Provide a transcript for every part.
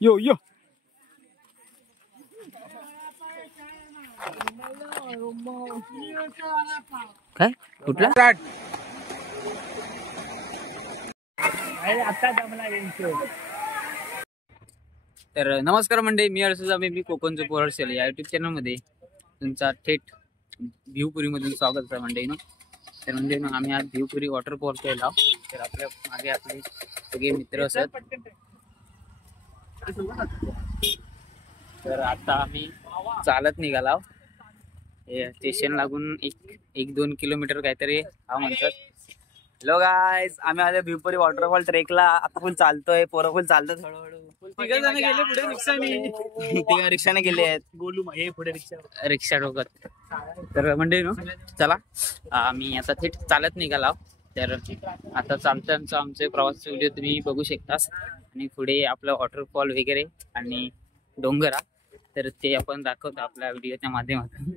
यो यो काय कुठला तर नमस्कार मंडळी, मी अर्जुन मी कोकणचं पोरसेल या युट्यूब चॅनल मध्ये तुमचा थेट भिवपुरी मधून स्वागत आहे मंडळीनो. तर मंडळीनो आम्ही आज भिवपुरी वॉटरफॉल केला. तर आपल्या मागे आपले सगळे मित्र असत. तर आता आम्ही चालत निघाला. स्टेशन लागून एक 2 किलोमीटर काहीतरी हा म्हणतात. हॅलो गाईज, आम्ही आले भिवपुरी वॉटरफॉल ट्रेकला. आता फुल चालतोय, पोरं फुल चालतात हळूहळू. जण गेले पुढे रिक्षाने, रिक्षाने गेले आहेत. गोलू हे पुढे रिक्षा ठोकत. तर म्हणजे चला आम्ही आता थेट चालत निघाला. तर आता चालताना आमचे प्रवासाचे व्हिडिओ तुम्ही बघू शकता. आणि पुढे आपलं वॉटरफॉल वगैरे आणि डोंगरा, तर ते आपण दाखवतो आपल्या व्हिडिओच्या माध्यमातून.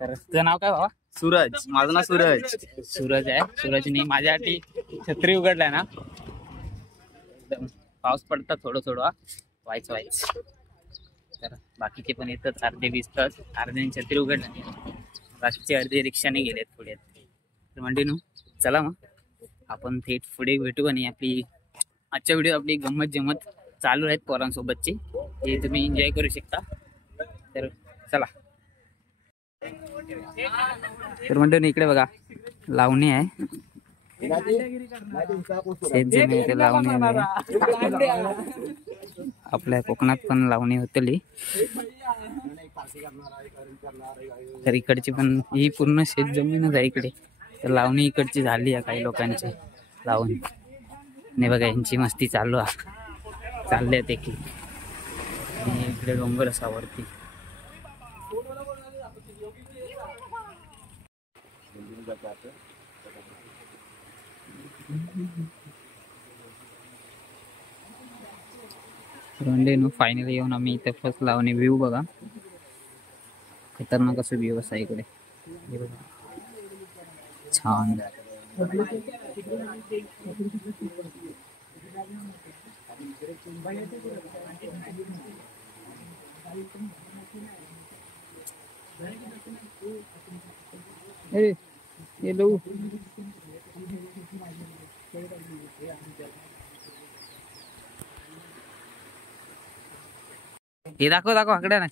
तर तुझं नाव काय बाबा? सूरज. माझं नाव सूरज. सूरज आहे. सूरजने माझ्यासाठी छत्री उघडलाय ना. एकदम पाऊस पडतात थोडं थोडं व्हायच. तर बाकीचे पण येतात, अर्धे भिजतात, अर्ध्याने छत्री उघडला, बाकीचे अर्धे रिक्षाने गेलेत पुढे. तर म्हणजे चला मग आपण थेट पुढे भेटू. आणि आपली आजच्या व्हिडिओ आपली गंमत जमत चालू आहेत पोरांसोबतची, हे तुम्ही एन्जॉय करू शकता. तर चला. तर म्हणतो इकडे बघा लावणी आहे. लावणी आपल्या कोकणात पण लावणी होतली. तर इकडची पण ही पूर्ण शेत जमीनच आहे इकडे. तर लावणी इकडची झाली आहे काही लोकांची लावणी. नाही बघा यांची मस्ती चालू आहे, चालले ते की इकडे डोंगर असा वरती. फायनली येऊन आम्ही इथे फर्स्ट लावणी. व्ह्यू बघा, खतरनाक असं व्ह्यू असा इकडे. छान. हेलो हे दाखव आकड्या ना.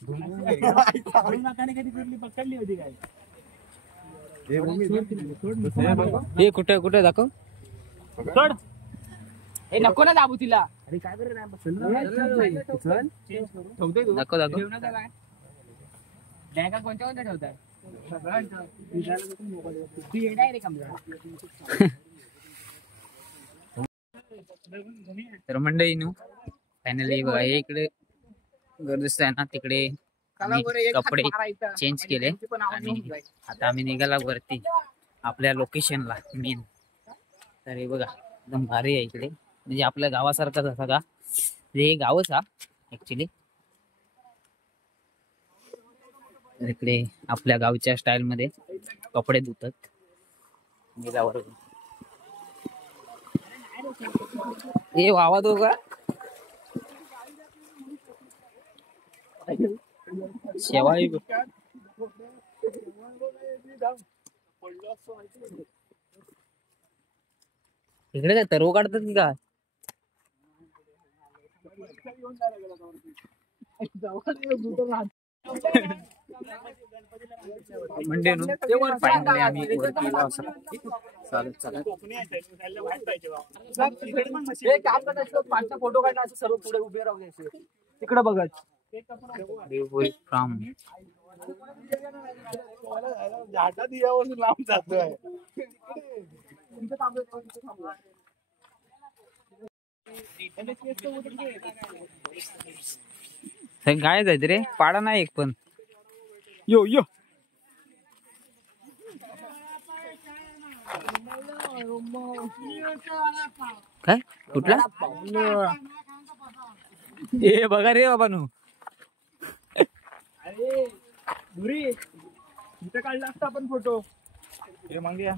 हे कुठे कुठे दाखव. हे नको ना दाबू तिला. दाखव कोणत्या ठेवताय. तर मंडळी फायनली बघा हे इकडे गरजेचं आहे ना, तिकडे कपडे चेंज केले आणि आता आम्ही निघाला वरती आपल्या लोकेशनला मेन. तर हे बघा एकदम भारी आहे इकडे, म्हणजे आपल्या गावासारखाच असा का हे गावच हा ऍक्च्युली. इकडे आपल्या गावच्या स्टाईल मध्ये कपडे धुतात निघावर. हे वावा तो का शेवाळी. इकडे काय तरव काढतात की काय. म्हणजे फायनली आम्ही फोटो काढण्याचं सर्व पुढे उभे राहू द्यायचे. तिकडे बघत लांब जातोय. गाय जायचं रे, पाडा नाही एक पण. यो यो काय कुठला हे बघा रे बाबा नू. अरे दुरी इथं काढला असता आपण फोटो. हे मागे या.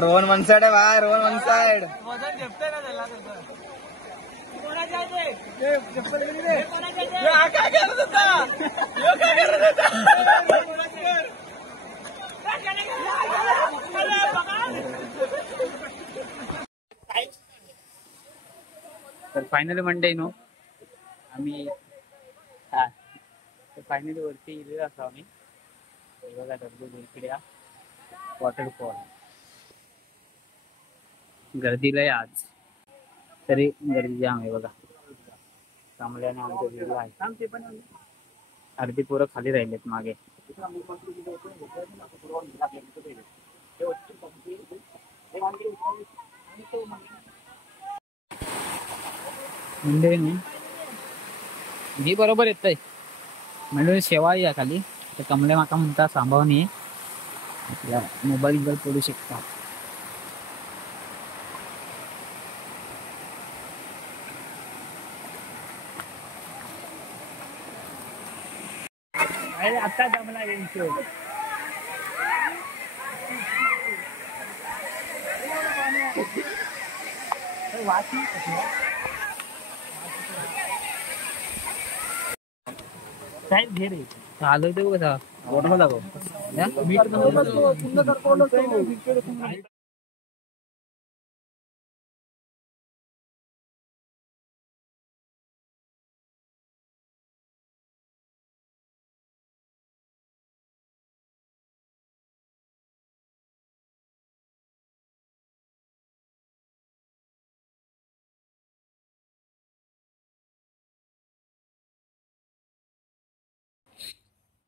रोहन वन साइड है भाई, रोहन वन साइड. तर फायनली मंडे नो आम्ही फायनली वरती इथे असतो आम्ही. हे बघा धबधबा इकडे वॉटरफॉल. गर्दीला आहे आज, तरी गर्दी जाम आहे बघा. कांबल्याने आमच्या व्हिडिओ आहे. अर्धी पोरं खाली राहिलेत मागे. म्हणजे मी बरोबर येतय म्हणजे शेवाळी या खाली. तर कमले माका म्हणता सांभावणी मोबाईल वर पडू शकता. आता जमला यांची काय घे रे चालू देऊ कसा वॉटर लागो.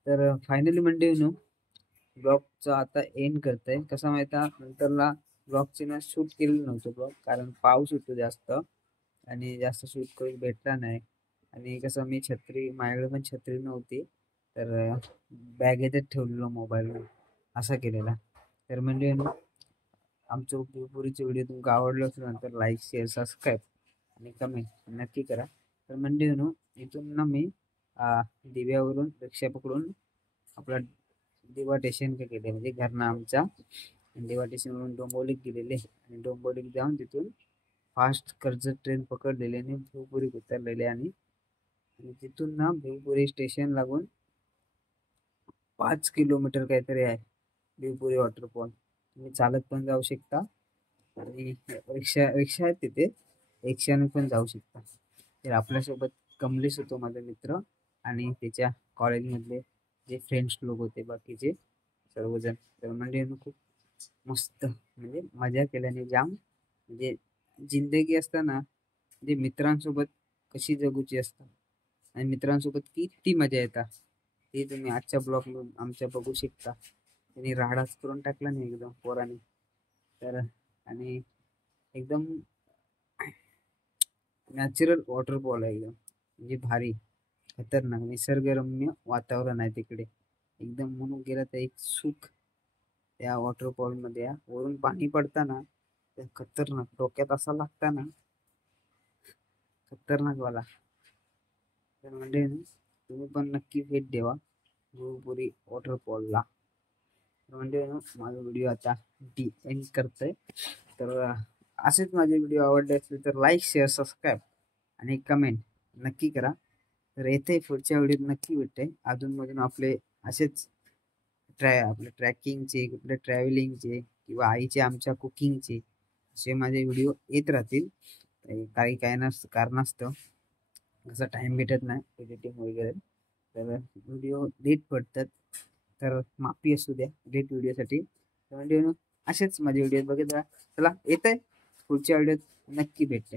तर फायनली मंडे नो ब्लॉगचा आता एंड करतोय. कसं माहिती नंतरला ब्लॉगचे ना शूट केलेलं नव्हतं ब्लॉग, कारण पाऊस होतो जास्त आणि जास्त शूट करून भेटला नाही. आणि कसं मी छत्री माझ्याकडे पण छत्री नव्हती, तर बॅगेतच ठेवलेलो मोबाईल असा केलेला. तर म्हणजे आमचं पुरीचे व्हिडिओ तुमका आवडलं असेल नंतर लाईक शेअर सबस्क्राईब आणि कमेंट नक्की करा. तर म्हणजे इथून ना मी दिव्यावरून रिक्षा पकडून आपला दिवा स्टेशन का गेले, म्हणजे घरनं आमच्या दिवा स्टेशनवरून डोंबिवलीत गेलेले आणि डोंबिवलीत जाऊन तिथून फास्ट कर्जत ट्रेन पकडलेली आणि भिवपुरीत उतरलेले. आणि तिथून ना भिवपुरी स्टेशन लागून 5 किलोमीटर काहीतरी आहे भिवपुरी वॉटरफॉल. तुम्ही चालत पण जाऊ शकता आणि रिक्षा आहेत तिथे, रिक्षाने पण जाऊ शकता. तर आपल्यासोबत कमलेश होतो माझा मित्र आणि त्याच्या कॉलेजमधले जे फ्रेंड्स लोक होते बाकीचे सर्वजण. तर म्हणजे खूप मस्त म्हणजे मजा केल्याने जाम. म्हणजे जिंदगी असताना म्हणजे मित्रांसोबत कशी जगूची असतात आणि मित्रांसोबत किती मजा येतात ते तुम्ही आजच्या ब्लॉग आमच्या बघू शकता. त्यांनी राडाच करून टाकला नाही एकदम पोराने. तर आणि एकदम नॅचरल वॉटरफॉल आहे एकदम, म्हणजे भारी खतरनाक निसर्गरम्य वातावरण आहे तिकडे एकदम. म्हणून गेलं तर एक सुख त्या वॉटरफॉल मध्ये. वरून पाणी पडताना खतरनाक डोक्यात असा लागताना खतरनाक वाला. तर म्हणजे तुम्ही पण नक्की भेट द्यावा भिवपुरी वॉटरफॉलला. म्हणजे माझा व्हिडिओ आता एंड करतोय. तर असेच माझे व्हिडिओ आवडले असले तर लाईक शेअर सबस्क्राईब आणि कमेंट नक्की करा. तर येथे पुढच्या व्हिडिओत नक्की भेटते. अजूनमधून आपले असेच आपले ट्रॅकिंगचे कुठले ट्रॅव्हलिंगचे किंवा आईचे आमच्या कुकिंगचे असे माझे व्हिडिओ येत राहतील. काही कारणास्तव जसा टाइम भेटत नाही एडिटिंग वगैरे, तर व्हिडिओ लेट पडतात. तर माफी असू द्या लेट व्हिडिओसाठी. तर म्हणजे असेच माझे व्हिडिओ बघत राहा. चला येत आहे पुढच्या व्हिडिओत नक्की भेटते.